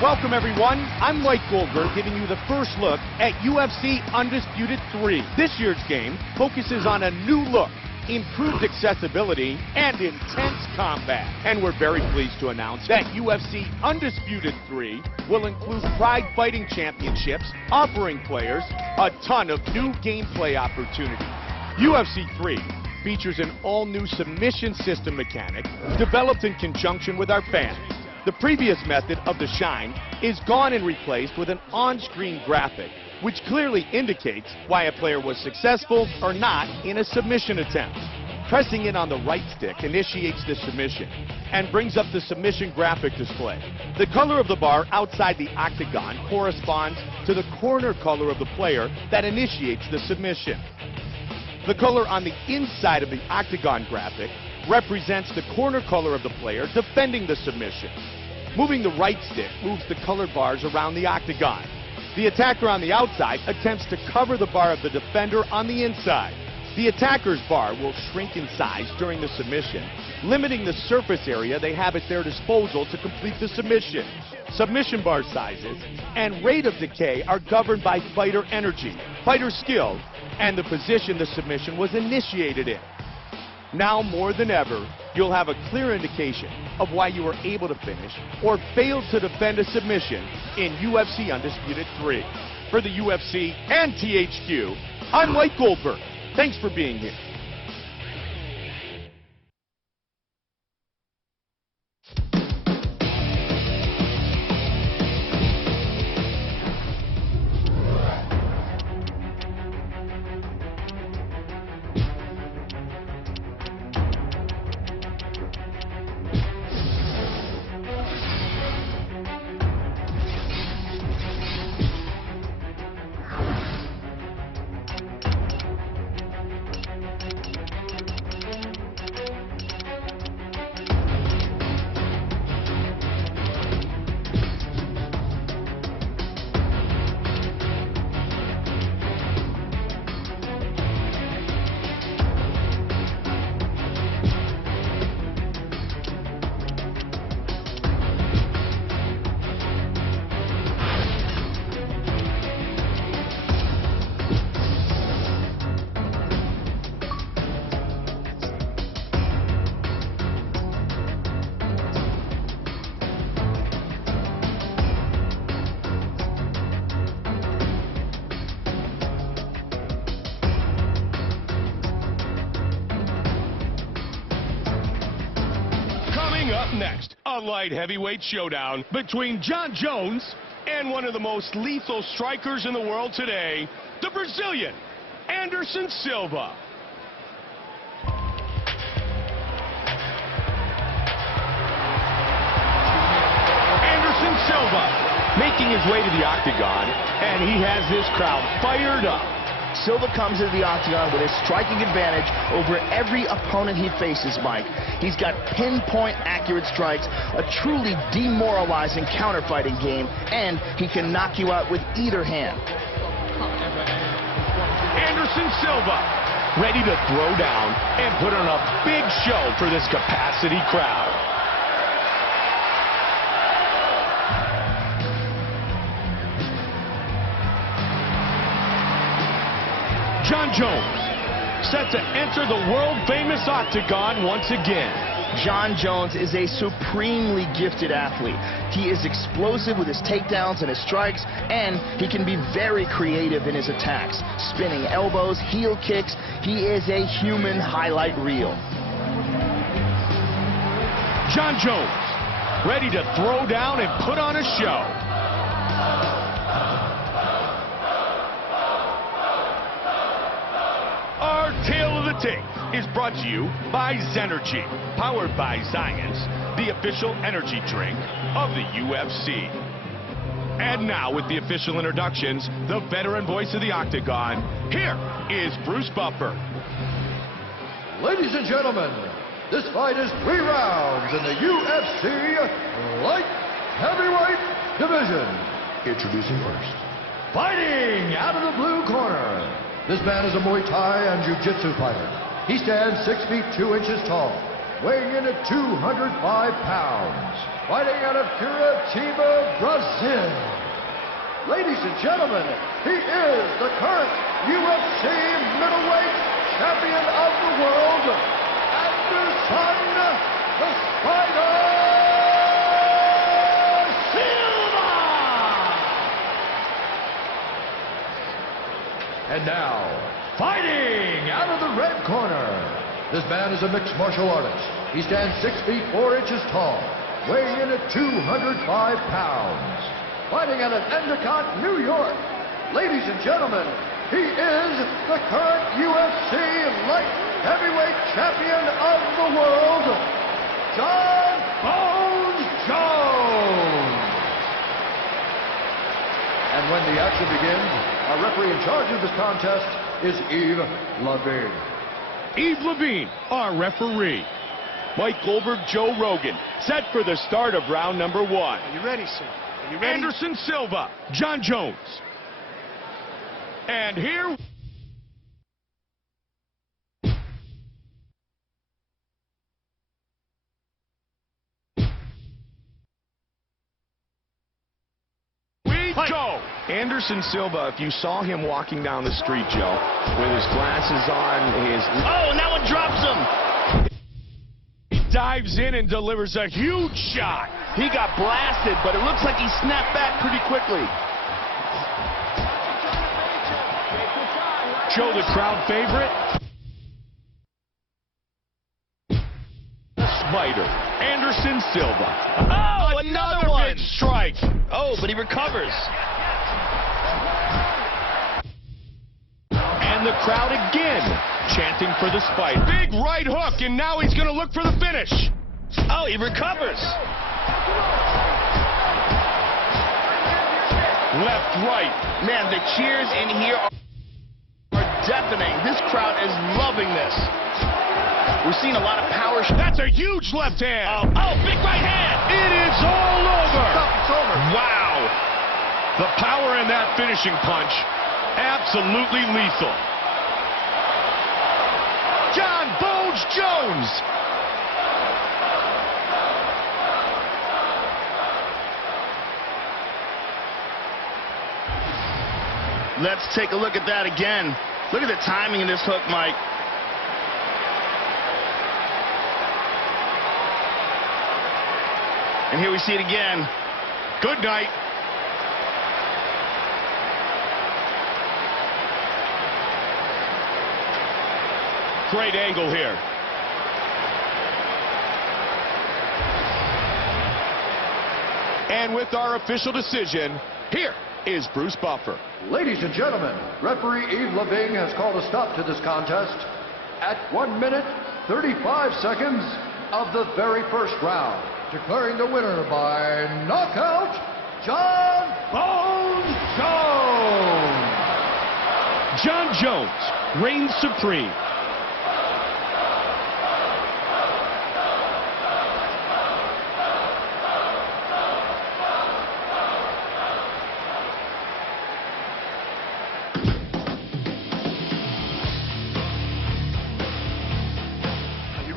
Welcome, everyone. I'm Mike Goldberg, giving you the first look at UFC Undisputed 3. This year's game focuses on a new look, improved accessibility, and intense combat. And we're very pleased to announce that UFC Undisputed 3 will include Pride Fighting Championships, offering players a ton of new gameplay opportunities. UFC 3 features an all-new submission system mechanic developed in conjunction with our fans. The previous method of the shine is gone and replaced with an on-screen graphic, which clearly indicates why a player was successful or not in a submission attempt. Pressing in on the right stick initiates the submission and brings up the submission graphic display. The color of the bar outside the octagon corresponds to the corner color of the player that initiates the submission. The color on the inside of the octagon graphic represents the corner color of the player defending the submission. Moving the right stick moves the colored bars around the octagon. The attacker on the outside attempts to cover the bar of the defender on the inside. The attacker's bar will shrink in size during the submission, limiting the surface area they have at their disposal to complete the submission. Submission bar sizes and rate of decay are governed by fighter energy, fighter skill, and the position the submission was initiated in. Now more than ever, you'll have a clear indication of why you were able to finish or failed to defend a submission in UFC Undisputed 3. For the UFC and THQ, I'm Mike Goldberg. Thanks for being here. Up next, a light heavyweight showdown between Jon Jones and one of the most lethal strikers in the world today, the Brazilian, Anderson Silva. Anderson Silva making his way to the octagon, and he has this crowd fired up. Silva comes into the octagon with a striking advantage over every opponent he faces, Mike. He's got pinpoint accurate strikes, a truly demoralizing counter-fighting game, and he can knock you out with either hand. Anderson Silva, ready to throw down and put on a big show for this capacity crowd. Jon Jones, set to enter the world-famous octagon once again. Jon Jones is a supremely gifted athlete. He is explosive with his takedowns and his strikes, and he can be very creative in his attacks. Spinning elbows, heel kicks, he is a human highlight reel. Jon Jones, ready to throw down and put on a show. Our Tale of the Tape is brought to you by Zenergy, powered by Zions, the official energy drink of the UFC. And now, with the official introductions, the veteran voice of the octagon, here is Bruce Buffer. Ladies and gentlemen, this fight is 3 rounds in the UFC Light Heavyweight Division. Introducing first, fighting out of the blue corner. This man is a Muay Thai and Jiu-Jitsu fighter. He stands 6 feet 2 inches tall. weighing in at 205 pounds, fighting out of Curitiba, Brazil. Ladies and gentlemen, he is the current UFC middleweight champion of the world, Anderson the Spider Silva! And now, fighting out of the red corner, this man is a mixed martial artist. He stands 6 feet 4 inches tall, weighing in at 205 pounds, fighting out of Endicott, New York. Ladies and gentlemen, he is the current UFC light heavyweight champion of the world, John Bones Jones. And when the action begins, our referee in charge of this contest is Yves Levine. Yves Levine, our referee. Mike Goldberg, Joe Rogan, set for the start of round number 1. Are you ready, sir? Are you ready? Anderson Silva, John Jones. And here we go. Anderson Silva, if you saw him walking down the street, Joe, with his glasses on, his... Oh, and that one drops him. He dives in and delivers a huge shot. He got blasted, but it looks like he snapped back pretty quickly. Joe, the crowd favorite. The Spider, Anderson Silva. Oh, another one. Big strike. Oh, but he recovers. And the crowd again chanting for the Spider. Big right hook, and now he's going to look for the finish. Oh, he recovers. Left, right. Man, the cheers in here are deafening. This crowd is loving this. We're seeing a lot of power. That's a huge left hand. Oh, big right hand. It is all over. It's over. Wow. The power in that finishing punch. Absolutely lethal. John Bones Jones. Let's take a look at that again. Look at the timing of this hook, Mike. And here we see it again. Good night. Great angle here. And with our official decision, here is Bruce Buffer. Ladies and gentlemen, referee Yves Levine has called a stop to this contest at 1 minute, 35 seconds of the very first round, declaring the winner by knockout, John Bones Jones. John Jones reigns supreme.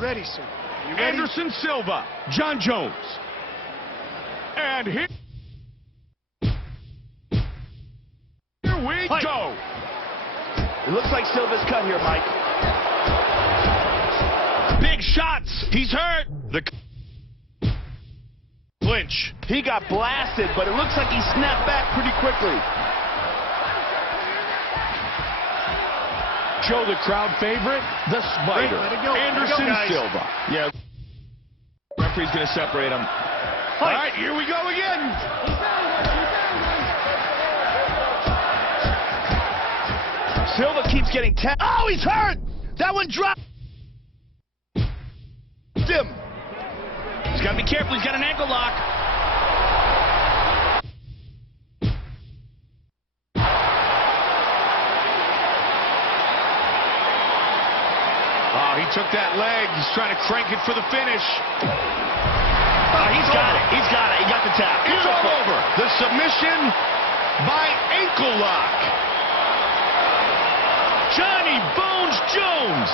Ready, sir. Are you ready? Anderson Silva, John Jones. And here we go. It looks like Silva's cut here, Mike. Big shots. He's hurt. The clinch. He got blasted, but it looks like he snapped back pretty quickly. Joe, the crowd favorite, the Spider, Anderson Silva. Yeah. Referee's going to separate them. All right, here we go again. Silva keeps getting tapped. Oh, he's hurt! That one dropped him. He's got to be careful. He's got an ankle lock. Oh, he took that leg. He's trying to crank it for the finish. He's got it. He's got it. He got the tap. It's all over. The submission by ankle lock. Johnny Bones Jones